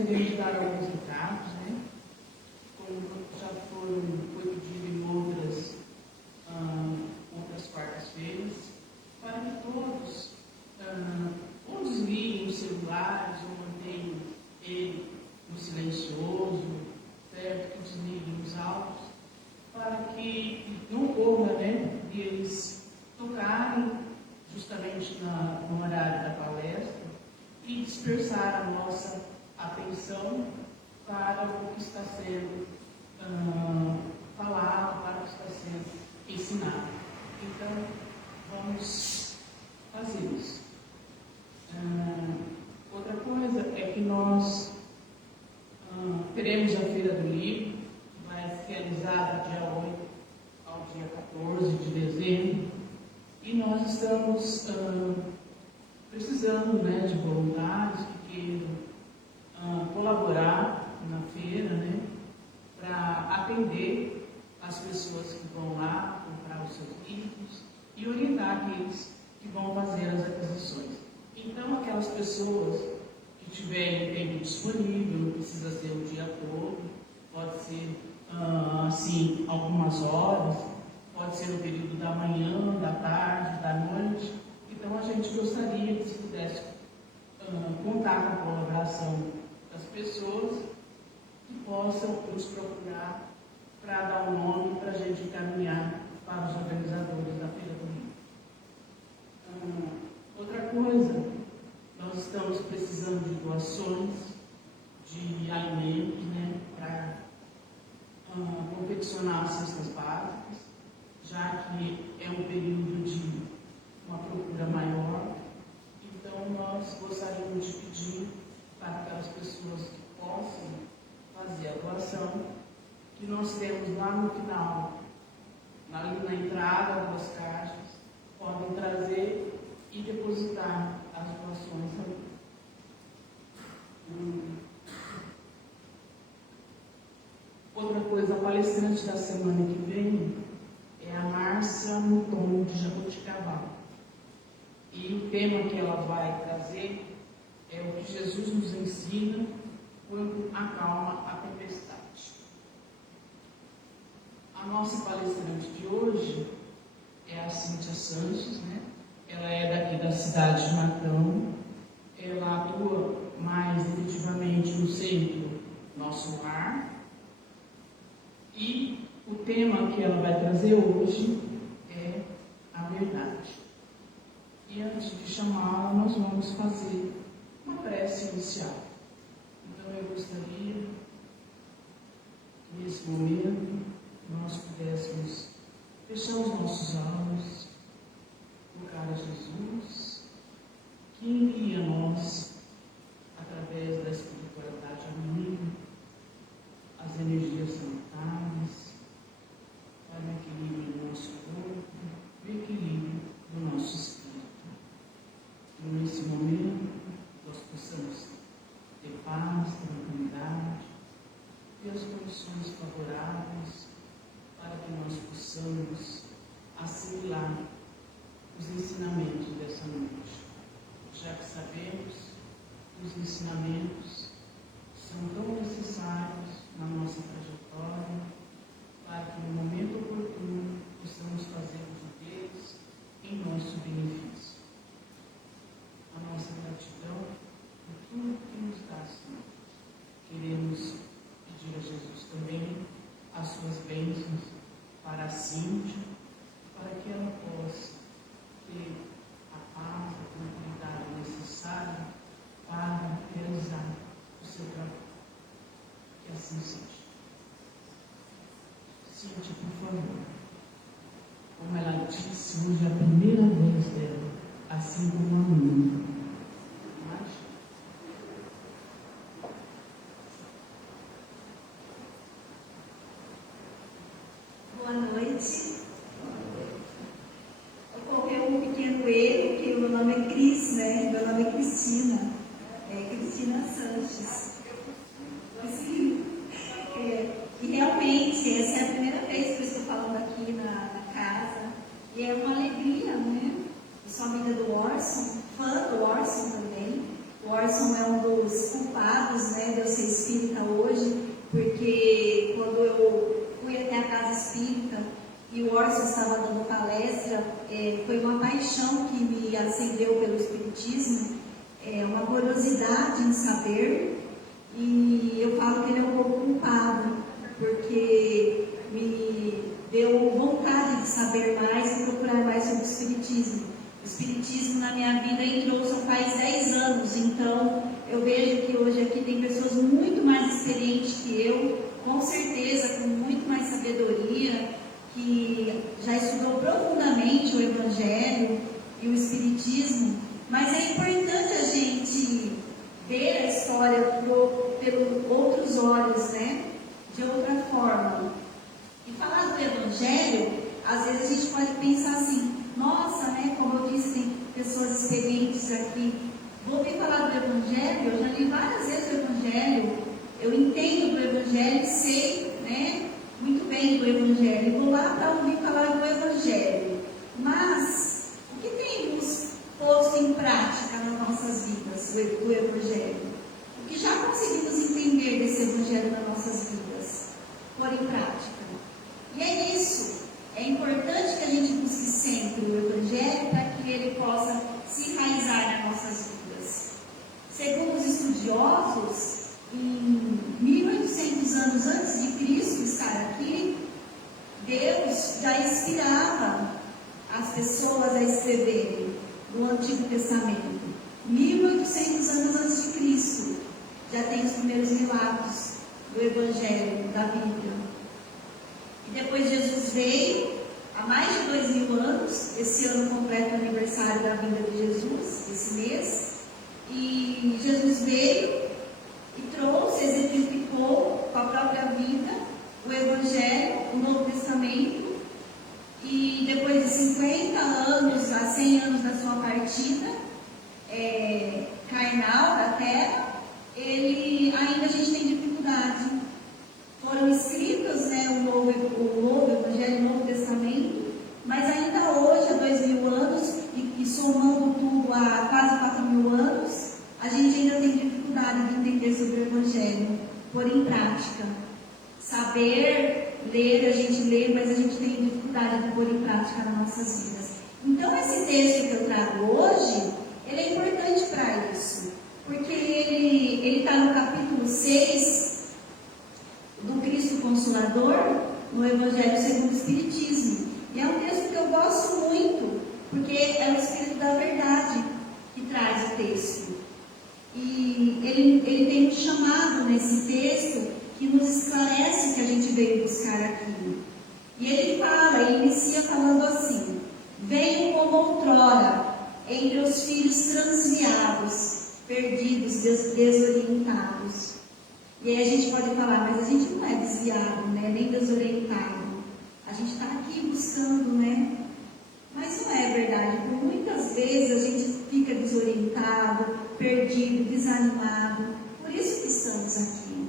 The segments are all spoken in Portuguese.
gostaríamos de dar alguns recados, né? Como já foi pedido em outras quartas-feiras, para que todos ou desliguem os celulares, ou mantenham ele no silencioso, certo? Que desliguem os áudios, para que não ocorra, né, de eles tocarem justamente no horário da palestra e dispersar a nossa atenção para o que está sendo falado, para o que está sendo ensinado. Então, vamos fazer isso. Outra coisa é que nós teremos a Feira do Livro, que vai ser realizada do dia 8 ao dia 14 de dezembro, e nós estamos precisando, né, de voluntários que queiram colaborar na feira, né, para atender as pessoas que vão lá comprar os seus livros e orientar aqueles que vão fazer as aquisições. Então, aquelas pessoas que tiverem tempo disponível, não precisa ser o dia todo, pode ser assim, algumas horas, pode ser no período da manhã, da tarde, da noite. Então, a gente gostaria que se pudesse contar com a colaboração das pessoas que possam nos procurar para dar o nome para a gente encaminhar para os organizadores da Feira do Livro. Outra coisa, nós estamos precisando de doações de alimentos, né, para confeccionar as cestas básicas, já que é um período de uma procura maior. Então, nós gostaríamos de pedir para aquelas pessoas que possam fazer a doação, que nós temos lá no final, ali na entrada das caixas, podem trazer e depositar as doações ali. Outra coisa, a palestrante da semana que vem é a Márcia Muton, de Jaboticabal. E o tema que ela vai trazer é o que Jesus nos ensina quando acalma a tempestade. A nossa palestrante de hoje é a Cíntia Sanches, né? Ela é daqui da cidade de Matão. Ela atua mais efetivamente no centro Nosso Lar. E o tema que ela vai trazer hoje é a verdade. E antes de chamá-la, nós vamos fazer uma prece inicial. Então, eu gostaria que, nesse momento, nós pudéssemos fechar os nossos olhos, focar a Jesus, que envia a nós, através da espiritualidade amiga, as energias sanitárias, para o equilíbrio do nosso corpo, o equilíbrio do nosso espírito. E nesse momento, nós possamos ter paz, tranquilidade, ter as condições favoráveis para que nós possamos assimilar os ensinamentos dessa noite, já que sabemos que os ensinamentos são tão necessários na nossa trajetória, para que no momento oportuno possamos fazer uso deles em nosso benefício. A nossa gratidão por tudo que nos dá, Senhor. Queremos pedir a Jesus também as suas bênçãos para a Cíntia, para que ela possa ter a paz, a tranquilidade necessária para realizar o seu trabalho. Que assim seja. Cíntia, por favor. Como ela disse, hoje é a primeira vez dela, assim como a minha. Boa noite. Ocorreu um pequeno erro, que o meu nome é Cris, né? Meu nome é Cristina. Cristina Sanches. E realmente, essa é a primeira vez que eu estou falando aqui na casa. E é uma alegria, né? Eu sou amiga do Orson, fã do Orson também. O Orson é um dos culpados, né, de eu eu fui até a casa espírita e o Orson estava dando palestra, foi uma paixão que me acendeu pelo espiritismo, uma curiosidade em saber, e eu falo que ele é um pouco culpado, porque me deu vontade de saber mais e procurar mais sobre o espiritismo. O espiritismo na minha vida entrou só faz 10 anos, então eu vejo que hoje aqui tem pessoas muito mais experientes que eu, com certeza com muito mais sabedoria, que já estudou profundamente o Evangelho e o Espiritismo, mas é importante a gente ver a história pelos outros olhos, né? De outra forma. E falar do Evangelho, às vezes a gente pode pensar assim, nossa, né? Como eu disse, tem pessoas experientes aqui. Vou ouvir falar do Evangelho, eu já li várias vezes o Evangelho, eu entendo do Evangelho, sei, né? Muito bem do Evangelho, vou lá para ouvir falar do Evangelho, mas o que temos posto em prática nas nossas vidas do Evangelho? O que já conseguimos entender desse Evangelho nas nossas vidas? Pôr em prática. E é isso, é importante que a gente busque sempre o Evangelho para que ele possa se enraizar nas nossas vidas. Segundo os estudiosos, em 1800 anos antes de Cristo estar aqui, Deus já inspirava as pessoas a escreverem no Antigo Testamento. 1800 anos antes de Cristo, já tem os primeiros relatos do Evangelho, da Bíblia. E depois Jesus veio, há mais de 2000 anos, esse ano completa o aniversário da vinda de Jesus, esse mês, e Jesus veio e trouxe, exemplificou com a própria vida o Evangelho, o Novo Testamento, e depois de 50 anos a 100 anos da sua partida carnal da terra, ainda a gente tem dificuldade. Foram escritos, né, o novo Evangelho, o Novo Testamento, mas ainda hoje, há 2000 anos, e somando tudo há quase 4000 anos, a gente ainda tem dificuldade de entender sobre o Evangelho, pôr em prática. Saber, ler, a gente lê, mas a gente tem dificuldade de pôr em prática nas nossas vidas. Então, esse texto que eu trago hoje, ele é importante para isso, porque ele está no capítulo 6 do Cristo Consolador, no Evangelho segundo o Espiritismo. E é um texto que eu gosto muito, porque é o Espírito da Verdade que traz o texto. E ele tem um chamado nesse texto que nos esclarece o que a gente veio buscar aqui. E ele fala, ele inicia falando assim: venho como outrora entre os filhos transviados, perdidos, desorientados. E aí a gente pode falar, mas a gente não é desviado, né? Nem desorientado. A gente está aqui buscando, né? Mas não é verdade. Por muitas vezes a gente fica desorientado, perdido, desanimado. Por isso que estamos aqui.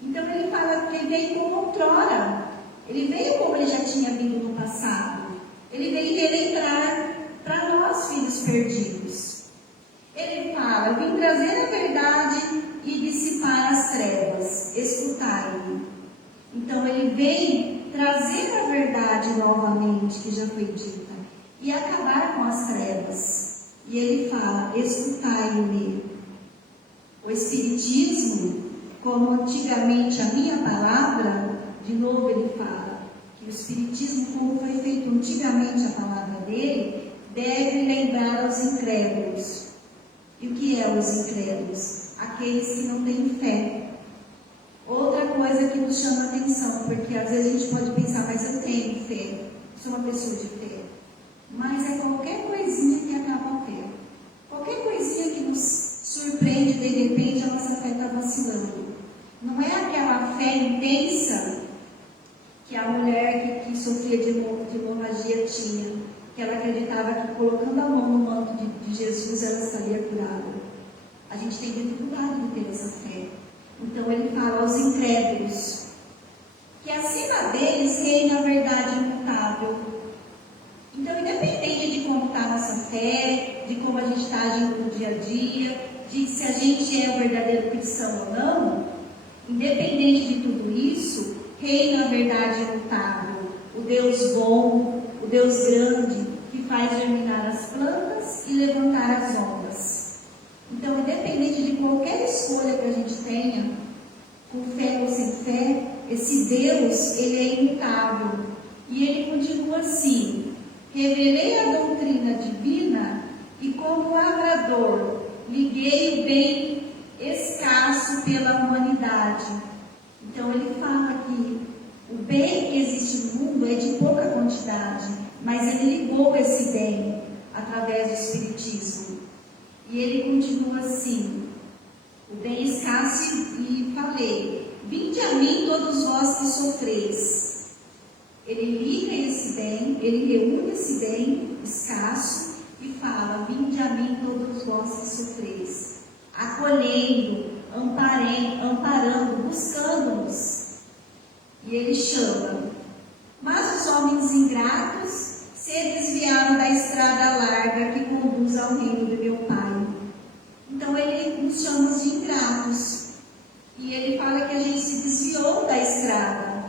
Então ele fala que ele veio como outrora. Ele veio como ele já tinha vindo no passado. Ele veio relembrar para nós, filhos perdidos. Ele fala, eu vim trazer a verdade e dissipar as trevas. Escutai-me. Então ele vem trazer a verdade novamente, que já foi dita, e acabar com as trevas. E ele fala, escutai-me. O Espiritismo, como antigamente a minha palavra, de novo ele fala, que o Espiritismo, como foi feito antigamente a palavra dele, deve lembrar aos incrédulos. E o que é os incrédulos? Aqueles que não têm fé. Outra coisa que nos chama a atenção, porque às vezes a gente pode pensar, mas eu tenho fé, sou uma pessoa de fé. Mas é qualquer coisinha que acaba a fé. Qualquer coisinha que nos surpreende, de repente a nossa fé está vacilando. Não é aquela fé intensa que a mulher que sofria de hemorragia tinha, que ela acreditava que colocando a mão no manto de Jesus ela estaria curada. A gente tem dificuldade de ter essa fé. Então ele fala aos incrédulos que acima deles reina a verdade imutável. Então, independente de como está a nossa fé, de como a gente está agindo no dia a dia, de se a gente é um verdadeiro cristão ou não, independente de tudo isso, reina a verdade imutável, o Deus bom, o Deus grande, que faz germinar as plantas e levantar as ondas. Então, independente de qualquer escolha que a gente tenha, com fé ou sem fé, esse Deus, ele é imutável. E ele continua assim: revelei a doutrina divina e, como lavrador, liguei o bem escasso pela humanidade. Então ele fala que o bem que existe no mundo é de pouca quantidade, mas ele ligou esse bem através do Espiritismo. E ele continua assim: o bem escasso, e falei, vinde a mim todos vós que sofreis. Ele liga esse bem, ele reúne esse bem escasso e fala, vinde a mim todos vós que sofreis, acolhendo, amparando, buscando-nos. E ele chama, mas os homens ingratos se desviaram da estrada larga que conduz ao reino de meu Pai. Então ele nos chama de ingratos. E ele fala que a gente se desviou da estrada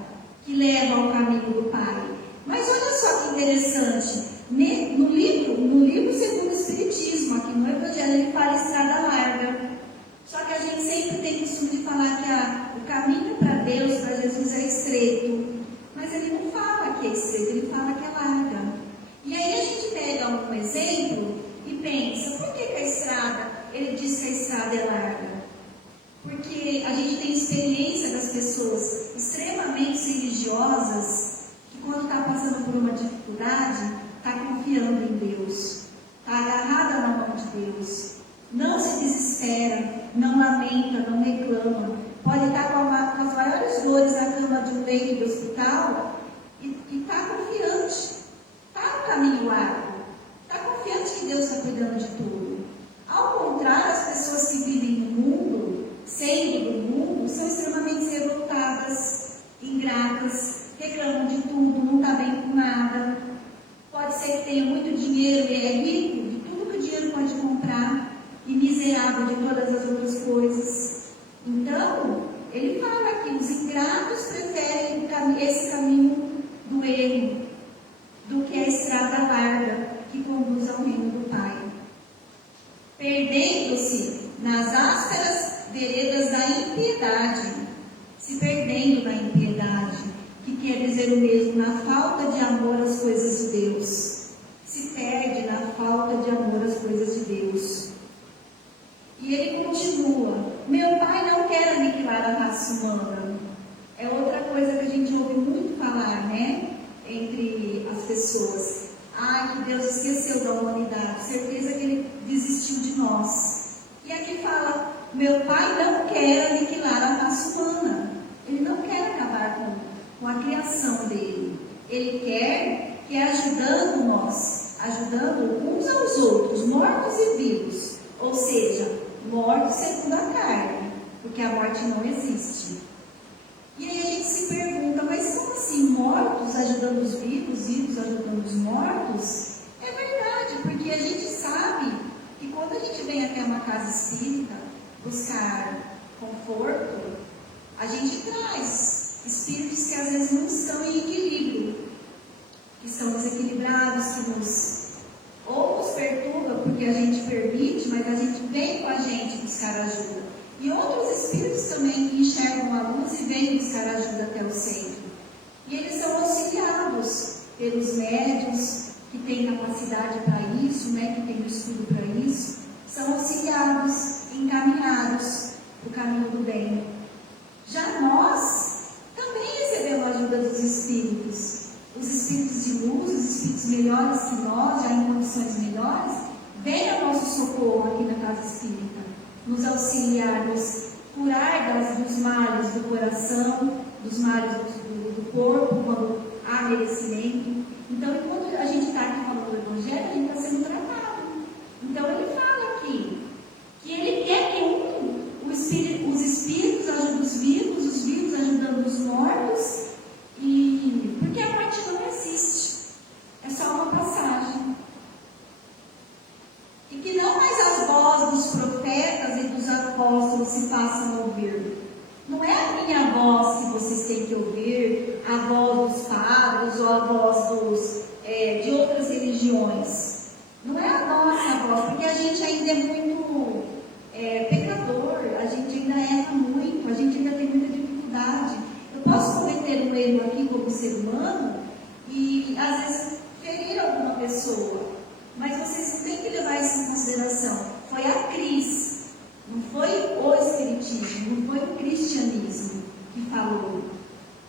que leva ao caminho do Pai. Mas olha só que interessante, no livro segundo o Espiritismo, aqui no Evangelho, ele fala estrada larga. Só que a gente sempre tem costume de falar que o caminho para Deus, para Jesus, é estreito. Mas ele não fala que é estreito, ele fala que é larga. E aí a gente pega um exemplo e pensa, por que a estrada, ele diz que a estrada é larga? Porque a gente tem experiência das pessoas extremamente religiosas, que quando está passando por uma dificuldade, está confiando em Deus, está agarrada na mão de Deus, não se desespera, não lamenta, não reclama, pode estar com as maiores dores na cama de um leito do hospital e está confiante, está no caminho árduo, está confiante que Deus está cuidando de tudo. Ao contrário, as pessoas que vivem no mundo, sendo do mundo, são extremamente revoltadas, ingratas, reclamam de tudo, não está bem com nada. Pode ser que tenha muito dinheiro e é rico de tudo que o dinheiro pode comprar e miserável de todas as outras coisas. Então, ele fala que os ingratos preferem esse caminho do erro do que a estrada larga que conduz ao reino do Pai, perdendo-se nas ásperas veredas da impiedade, se perdendo na impiedade, que quer dizer o mesmo, na falta de amor às coisas de Deus. Se perde na falta de amor às coisas de Deus. E ele continua, meu Pai não quer aniquilar a raça humana. É outra coisa que a gente ouve muito falar, né? Entre as pessoas. Que Deus esqueceu da humanidade, certeza que ele desistiu de nós. E aqui fala, meu Pai não quer aniquilar a raça humana. Ele não quer acabar com a criação dele. Ele quer que ajudando nós, ajudando uns aos outros, mortos e vivos. Ou seja, mortos segundo a carne, porque a morte não existe. E aí a gente se pergunta, mas como assim, mortos ajudando os vivos, vivos ajudando os mortos? É verdade, porque a gente sabe que quando a gente vem até uma casa espírita buscar conforto, a gente traz espíritos que às vezes não estão em equilíbrio, que estão desequilibrados, que nos perturba porque a gente permite, mas a gente vem com a gente buscar ajuda. E outros espíritos também que enxergam a luz e vêm buscar ajuda até o centro. E eles são auxiliados pelos médiuns que têm capacidade para isso, né, que têm o estudo para isso, são auxiliados, encaminhados para o caminho do bem. Já nós também recebemos a ajuda dos espíritos. Os espíritos de luz, os espíritos melhores que nós, já em condições melhores, vêm ao nosso socorro aqui na casa espírita, nos auxiliar, nos curar dos males do coração, dos males do corpo, quando há merecimento. Então, enquanto a gente está aqui falando do Evangelho, a gente está sendo tratado. Então, ele fala aqui que ele quer que os espíritos ajudem os vivos ajudando os mortos, porque a morte não existe, é só uma passagem. E que não mais as vozes dos profetas e dos apóstolos se façam ouvir, Não é a minha voz que vocês têm que ouvir, a voz dos padres ou a voz de outras religiões. Não é a nossa voz, porque a gente ainda é muito pecador, a gente ainda erra muito, a gente ainda tem muita dificuldade. Eu posso cometer um erro aqui como ser humano e às vezes ferir alguma pessoa, mas vocês não têm que levar isso em consideração. Foi a Cris, não foi o Espiritismo, não foi o cristianismo que falou.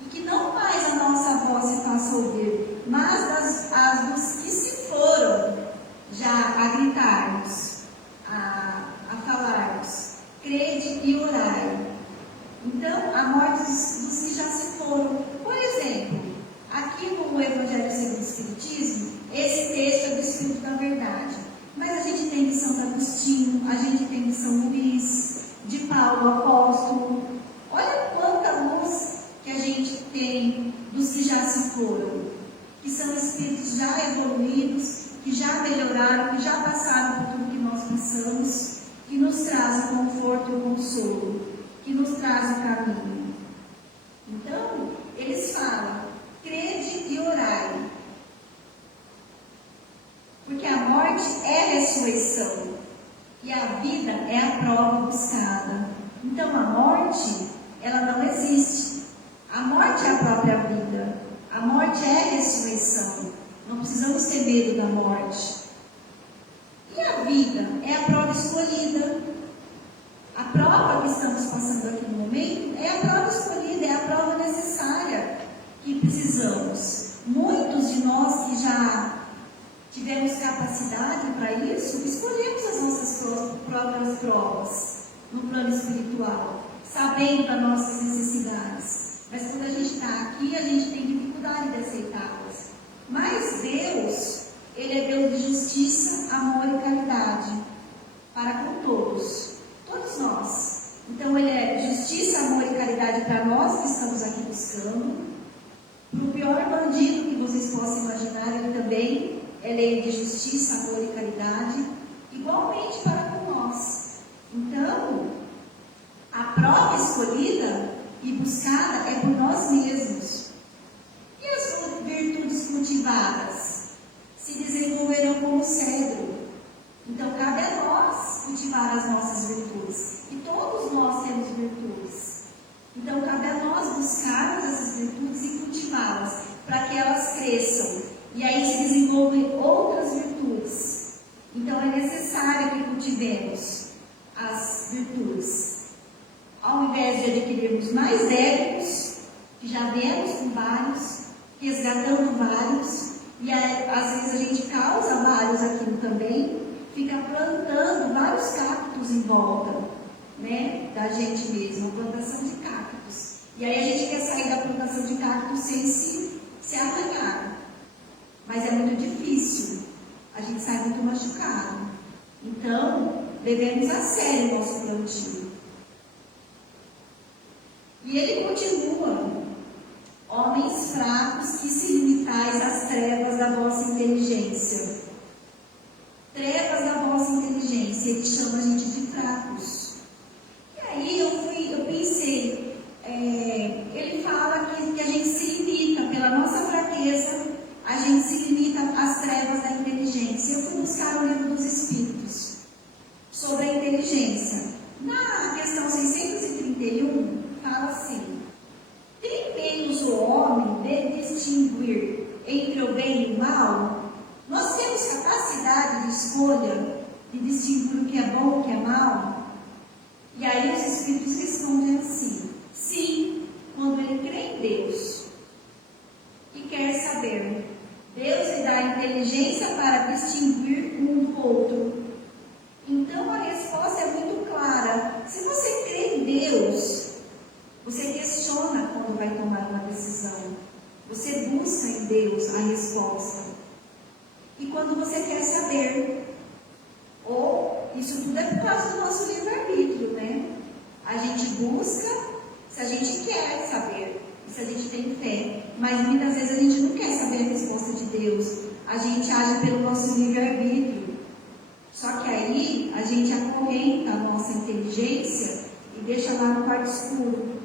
E que não mais a nossa voz se faça ouvir, mas as dos que se foram já a gritarmos, a falarmos, crede e orai. Então, a morte dos que já se foram. Por exemplo, aqui no Evangelho segundo o Espiritismo, esse texto é do Espírito da Verdade. Mas a gente tem de Santo Agostinho, a gente tem de São Luís, de Paulo Apóstolo. Olha quanta luz que a gente tem dos que já se foram, que são espíritos já evoluídos, que já melhoraram, que já passaram por tudo que nós passamos, que nos traz o conforto e o consolo, que nos traz o caminho. Então, eles falam, crede e orai. Porque a morte é a ressurreição e a vida é a prova buscada. Então a morte, ela não existe. A morte é a própria vida. A morte é a ressurreição. Não precisamos ter medo da morte. E a vida é a prova escolhida. A prova que estamos passando aqui no momento é a prova escolhida, é a prova necessária que precisamos. Muitos de nós que já tivemos capacidade para isso, escolhemos as nossas próprias provas no plano espiritual, sabendo das nossas necessidades. Mas quando a gente está aqui, a gente tem dificuldade de aceitá-las. Mas Deus, Ele é Deus de justiça, amor e caridade para com todos nós. Então Ele é justiça, amor e caridade para nós que estamos aqui buscando. Para o pior bandido que vocês possam imaginar, Ele também é lei de justiça, amor e caridade, igualmente para com nós. Então, a prova escolhida e buscada é por nós mesmos. E as virtudes cultivadas se desenvolverão como cedro. Então, cabe a nós cultivar as nossas virtudes. E todos nós temos virtudes. Então, cabe a nós buscarmos essas virtudes e cultivá-las, para que elas cresçam. E aí se desenvolvem outras virtudes. Então é necessário que cultivemos as virtudes. Ao invés de adquirirmos mais débitos, que já demos com vários, resgatando vários, e às vezes a gente causa vários aqui também, fica plantando vários cactos em volta, né, da gente mesmo, a plantação de cactos. E aí a gente quer sair da plantação de cactos sem se arranhar. Mas é muito difícil, a gente sai muito machucado. Então, levemos a sério o nosso plantio. E ele continua: homens fracos, que se limitais às trevas da vossa inteligência. Trevas da vossa inteligência, ele chama a gente de fracos. E aí eu pensei, ele fala que a gente se limita pela nossa fraqueza. A gente se limita às trevas da inteligência. Eu fui buscar o livro dos Espíritos sobre a inteligência. Na questão 631, fala assim: tem meios o homem de distinguir entre o bem e o mal? Nós temos capacidade de escolha, de distinguir o que é bom e o que é mal? E aí os Espíritos respondem assim: sim, quando ele crê em Deus e quer saber. Deus lhe dá inteligência para distinguir um do outro. Então a resposta é muito clara. Se você crê em Deus, você questiona quando vai tomar uma decisão. Você busca em Deus a resposta. E quando você quer saber, ou isso tudo é por causa do nosso livre-arbítrio, né? A gente busca se a gente quer saber. Se a gente tem fé, mas muitas vezes a gente não quer saber a resposta de Deus, a gente age pelo nosso livre-arbítrio. Só que aí a gente acorrenta a nossa inteligência e deixa lá no quarto escuro.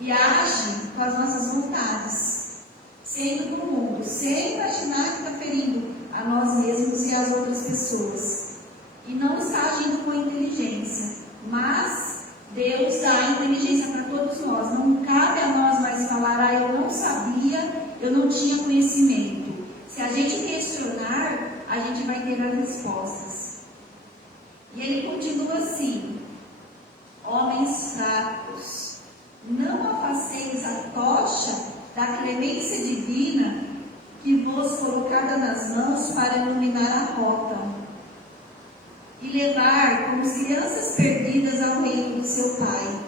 e age com as nossas vontades, sendo do mundo, sem imaginar que está ferindo a nós mesmos e as outras pessoas. E não está agindo com inteligência, mas Deus dá a inteligência para todos nós. Não cabe a nós mais falar, eu não sabia, eu não tinha conhecimento. Se a gente questionar, a gente vai ter as respostas. E ele continua assim: homens fracos, não afasteis a tocha da clemência divina que vos colocada nas mãos para iluminar a rota e levar como crianças perdidas ao reino do seu Pai.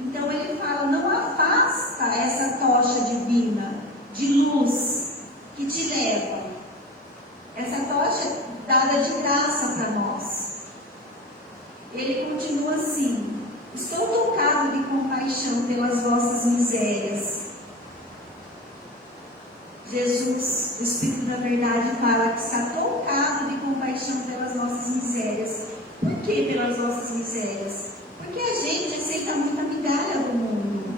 Então ele fala, não afasta essa tocha divina de luz que te leva. Essa tocha dada de graça para nós. Ele continua assim: estou tocado de compaixão pelas vossas misérias. Jesus, o Espírito da Verdade, fala que está tocado de compaixão pelas nossas misérias. Por que pelas nossas misérias? Porque a gente aceita muita migalha do mundo.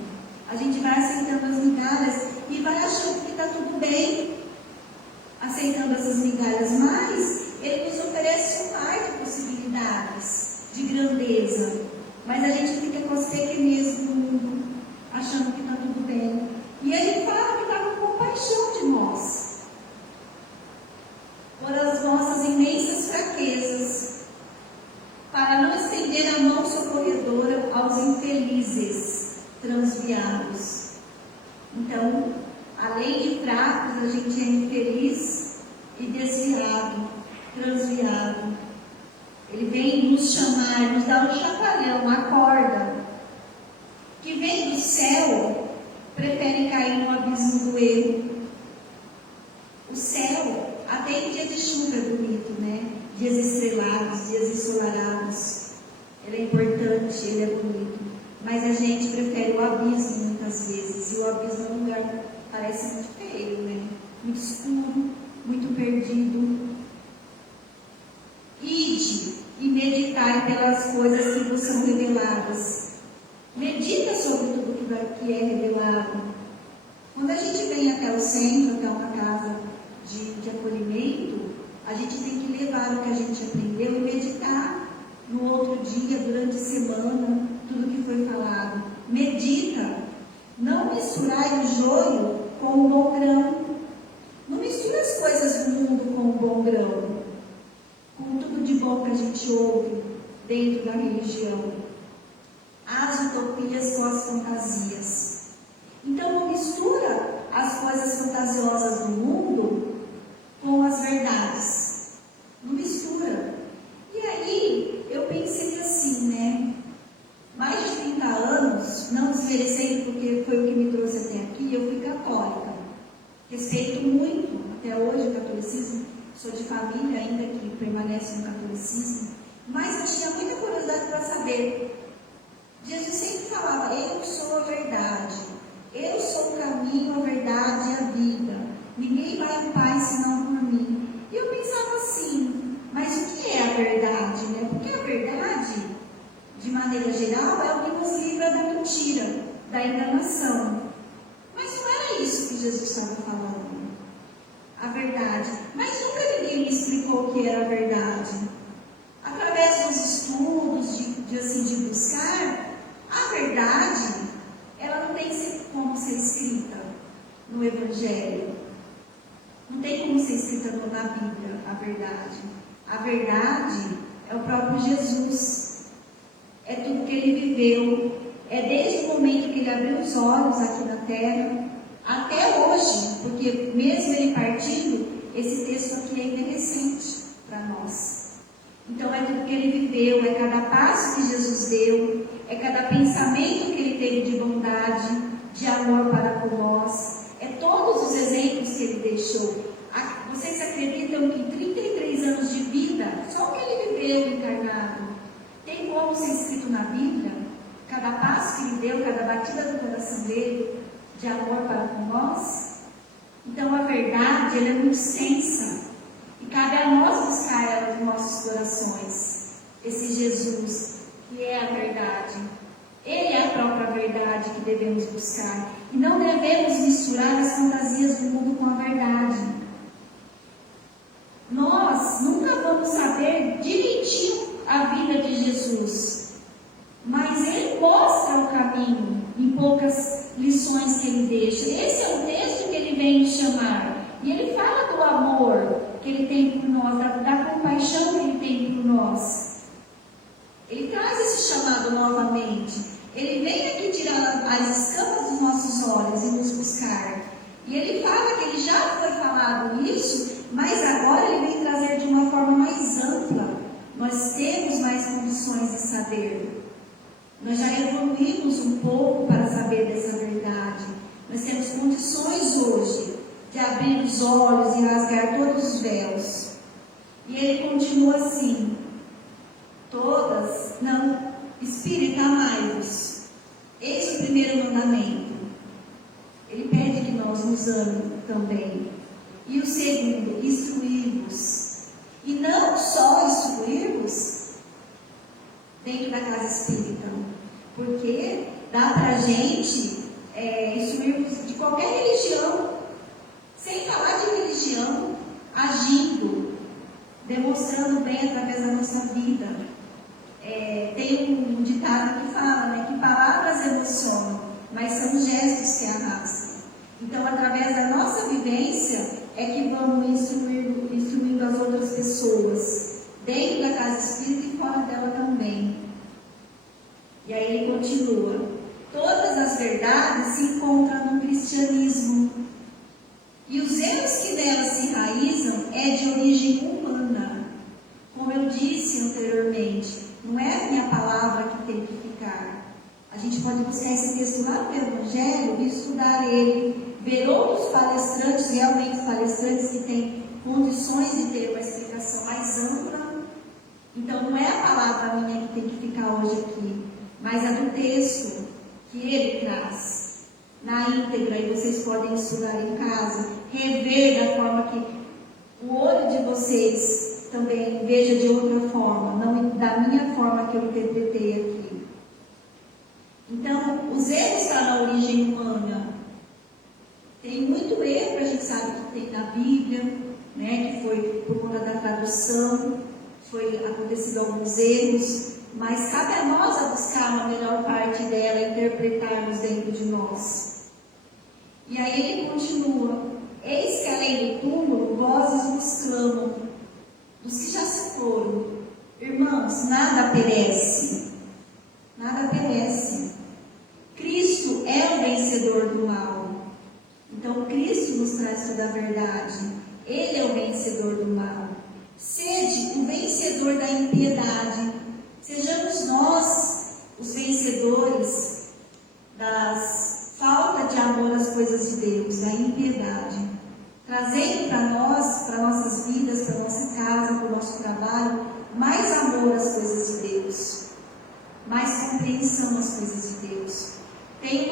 A gente vai aceitando as migalhas e vai achando que está tudo bem, aceitando essas migalhas, mas Ele nos oferece um mar de possibilidades, de grandeza. Mas a gente fica com os pequenos do mundo, achando que está tudo bem. E Ele fala que está com compaixão de nós, por as nossas imensas fraquezas, para não estender a mão socorredora aos infelizes, transviados. Então, além de fracos, a gente é infeliz e desviado, transviado. Ele vem nos chamar, nos dar um chacoalhão, acorda. Que vem do céu, prefere cair no abismo do erro. O céu, até em dia de chuva é bonito, né? Dias estrelados, dias ensolarados. Ele é importante, ele é bonito. Mas a gente prefere o abismo muitas vezes. E o abismo é um lugar que parece muito feio, né? Muito escuro, muito perdido. Ide e meditai pelas coisas que vos são reveladas. Medita sobre tudo que é revelado. Quando a gente vem até o centro, até uma casa de acolhimento, a gente tem que levar o que a gente aprendeu e meditar no outro dia, durante a semana, tudo que foi falado. Medita. Não misturai o joio com o bom grão. Não mistura as coisas do mundo com o bom grão, com tudo de bom que a gente ouve dentro da religião. As utopias com as fantasias. Então não mistura as coisas fantasiosas do mundo com as verdades. Não mistura. E aí eu pensei assim, né? Mais de 30 anos, não desmerecendo porque foi o que me trouxe até aqui, eu fui católica. Respeito muito, até hoje, o catolicismo. Sou de família ainda que permanece no catolicismo. Mas eu tinha muita curiosidade para saber. Jesus sempre falava, eu sou a verdade. Eu sou o caminho, a verdade e a vida. Ninguém vai ao Pai senão por mim. E eu pensava assim, mas o que é a verdade, né? Porque a verdade, de maneira geral, é o que nos livra da mentira, da enganação. Mas não era isso que Jesus estava falando. A verdade. Mas nunca ninguém me explicou o que era a verdade. Através dos estudos, de buscar, a verdade, ela não tem como ser escrita no Evangelho. Não tem como ser escrita na Bíblia, a verdade. A verdade é o próprio Jesus. É tudo que Ele viveu. É desde o momento que Ele abriu os olhos aqui na terra, até hoje, porque mesmo Ele partindo, esse texto aqui ainda é recente para nós. Então é tudo que Ele viveu, é cada passo que Jesus deu, é cada pensamento que Ele teve de bondade, de amor para com nós, é todos os exemplos que Ele deixou. Vocês acreditam que 33 anos de vida, só o que Ele viveu encarnado, tem como ser escrito na Bíblia? Cada passo que Ele deu, cada batida do coração dele, de amor para com nós? Então a verdade, ela é muito extensa. E cabe a nós buscar ela nos nossos corações. Esse Jesus, que é a verdade. Ele é a própria verdade. verdade que devemos buscar. E não devemos misturar as fantasias do mundo com a verdade. Nós nunca vamos saber direitinho a vida de Jesus, mas Ele mostra o caminho em poucas lições que Ele deixa. Esse é o texto que Ele vem nos chamar. E Ele fala do amor que Ele tem por nós, da compaixão que Ele tem por nós. Ele traz esse chamado novamente. Ele vem aqui tirar as escamas dos nossos olhos e nos buscar. E Ele fala que Ele já foi falado isso, mas agora Ele vem trazer de uma forma mais ampla. Nós temos mais condições de saber. Nós já evoluímos um pouco para saber dessa verdade. Nós temos condições hoje de abrir os olhos e rasgar todos os véus. E Ele continua assim: Espírito, amai-vos. Eis o primeiro mandamento. Ele pede que nós nos amemos também. E o segundo, instruir-vos. E não só instruir-vos dentro da casa espírita, porque dá para a gente instruir-vos de qualquer religião, sem falar de religião, agindo, demonstrando bem através da nossa vida. Tem um ditado que fala, né, que palavras emocionam, mas são gestos que arrastam. Então, através da nossa vivência, é que vamos instruindo as outras pessoas, dentro da casa espírita e fora dela também. E aí ele continua: todas as verdades se encontram no cristianismo, e os erros que nela se enraizam é de origem humana. Como eu disse anteriormente, não é a minha palavra que tem que ficar. A gente pode buscar esse texto lá no Evangelho e estudar ele, ver outros palestrantes, realmente palestrantes que têm condições de ter uma explicação mais ampla. Então não é a palavra minha que tem que ficar hoje aqui, mas a do texto que ele traz na íntegra, e vocês podem estudar em casa, rever da forma que o olho de vocês também veja de outra forma, não da minha forma que eu interpretei aqui. Então, os erros estão na origem humana. Tem muito erro, a gente sabe que tem na Bíblia, né, que foi por conta da tradução, foi acontecido alguns erros, mas cabe a nós a buscar uma melhor parte dela, interpretarmos dentro de nós. E aí ele continua: eis que além do túmulo, vozes nos clamam, dos que já se foram. Irmãos, nada perece. Nada perece. Cristo é o vencedor do mal. Então, Cristo nos traz toda a verdade. Ele é o vencedor do mal. Sede o vencedor da impiedade. Sejamos nós os vencedores das falta de amor às coisas de Deus, da impiedade. Trazendo para nós, para nossas vidas, para nossa casa, para o nosso trabalho, mais amor às coisas de Deus, mais compreensão às coisas de Deus. Tem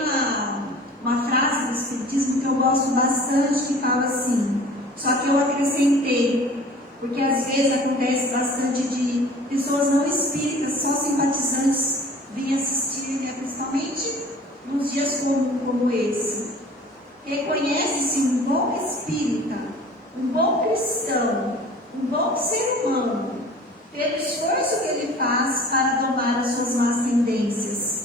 uma frase do Espiritismo que eu gosto bastante, que fala assim, só que eu acrescentei, porque às vezes acontece bastante de pessoas não espíritas, só simpatizantes, virem assistir, né, principalmente nos dias como esse. Reconhece-se um bom espírita, um bom cristão, um bom ser humano, pelo esforço que ele faz para domar as suas más tendências.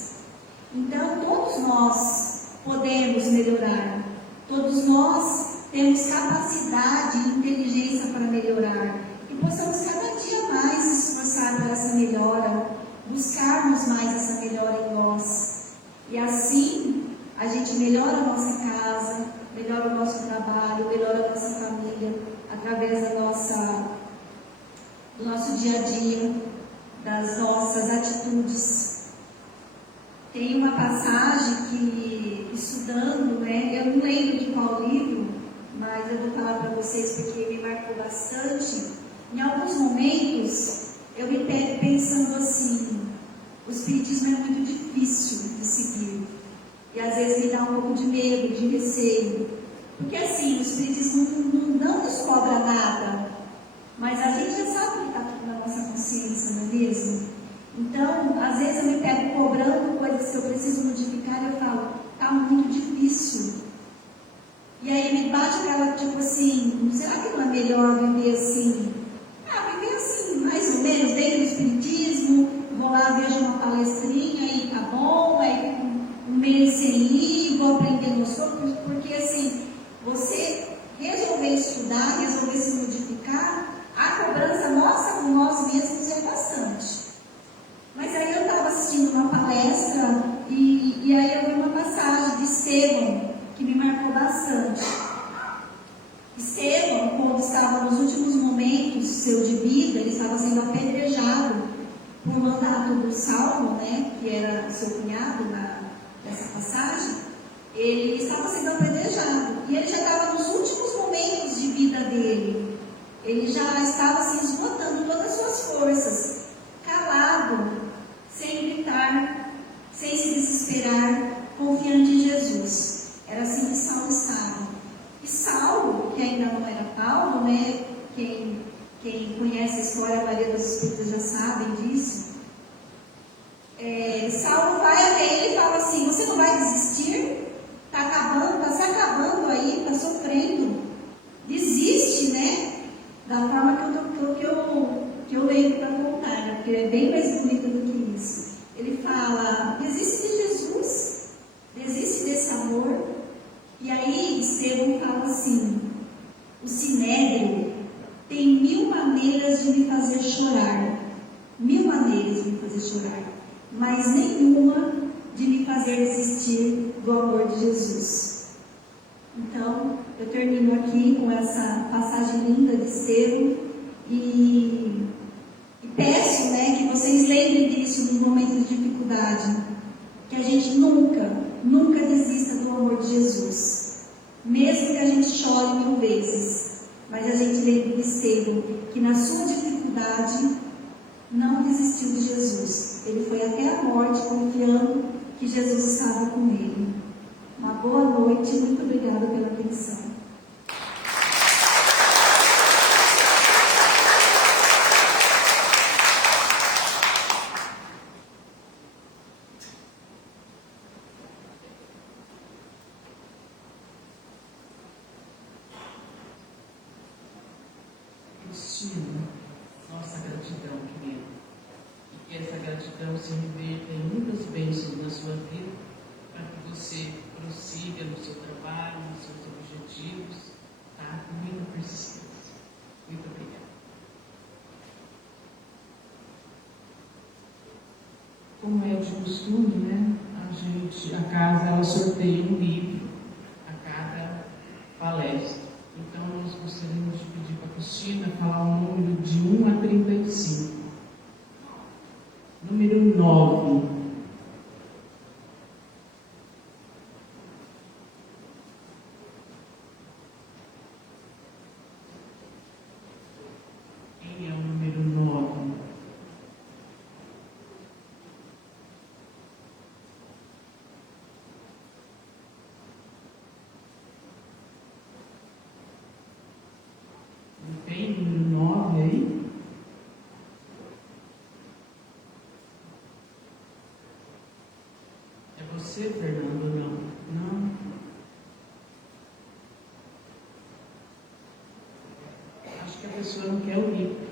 Então, todos nós podemos melhorar, todos nós temos capacidade e inteligência para melhorar, e possamos cada dia mais esforçar para essa melhora, buscarmos mais essa melhora em nós, e assim a gente melhora a nossa casa, melhora o nosso trabalho, melhora a nossa família, através do nosso dia a dia, das nossas atitudes. Tem uma passagem que, estudando, né, eu não lembro de qual livro, mas eu vou falar para vocês porque me marcou bastante. Em alguns momentos, eu me pego pensando assim, o Espiritismo é muito difícil de seguir. E às vezes me dá um pouco de medo, de receio. Porque assim, o Espiritismo não nos cobra nada, mas a gente já sabe que está tudo na nossa consciência, não é mesmo? Então, às vezes eu me pego cobrando coisas que eu preciso modificar e eu falo, assim, será que não é melhor viver assim? Viver assim, mais ou menos, dentro do espiritismo, vou lá, vejo uma palestrinha e tá bom, aí um mês sem ir, vou aprender nos outros, porque assim, você resolver estudar, resolver se modificar, a cobrança nossa com nós mesmos é bastante. Mas aí eu estava assistindo uma palestra e aí eu vi uma passagem de Estevão que me marcou bastante. Estevão, quando estava nos últimos momentos seu de vida, ele estava sendo apedrejado por mandato do Saulo, né, que era seu cunhado nessa passagem. Ele estava sendo apedrejado e ele já estava nos últimos momentos de vida dele. Ele já estava se esgotando todas as suas forças, calado, sem gritar, sem se desesperar, confiante em Jesus. Era assim que Saulo estava. E Saulo, que ainda não era Paulo, né? Quem conhece a história, a maioria dos espíritos já sabem disso. Saulo vai até ele e fala assim: você não vai desistir? Está acabando, está se acabando aí, está sofrendo. Desiste, né? Da forma que eu lembro para contar, né? Porque é bem mais bonita do que isso. Ele fala: desiste de Jesus, desiste desse amor. E aí Estevão fala assim: o Sinédrio tem 1000 maneiras de me fazer chorar, 1000 maneiras de me fazer chorar, mas nenhuma de me fazer desistir do amor de Jesus. Então, eu termino aqui com essa passagem linda de Estevão e peço, né, que vocês lembrem disso nos momentos de dificuldade, que a gente nunca desista do amor de Jesus, mesmo que a gente chore 1000 vezes, mas a gente lembre de Estevão, que na sua dificuldade não desistiu de Jesus. Ele foi até a morte confiando que Jesus estava com ele. Uma boa noite, muito obrigada pela atenção. Cristina, nossa gratidão, querida. E que essa gratidão se reverta em muitas bênçãos na sua vida, para que você prossiga no seu trabalho, nos seus objetivos, tá? Com muita persistência. Muito obrigada. Como é de costume, né? A casa ela sorteia um livro a cada palestra. Então, nós gostaríamos de pedir para a Cristina falar o número de 1 a 35. Número 9. Quem é o número 9? Tem número 9 aí? É você, Fernando, ou não? Não? Acho que a pessoa não quer ouvir.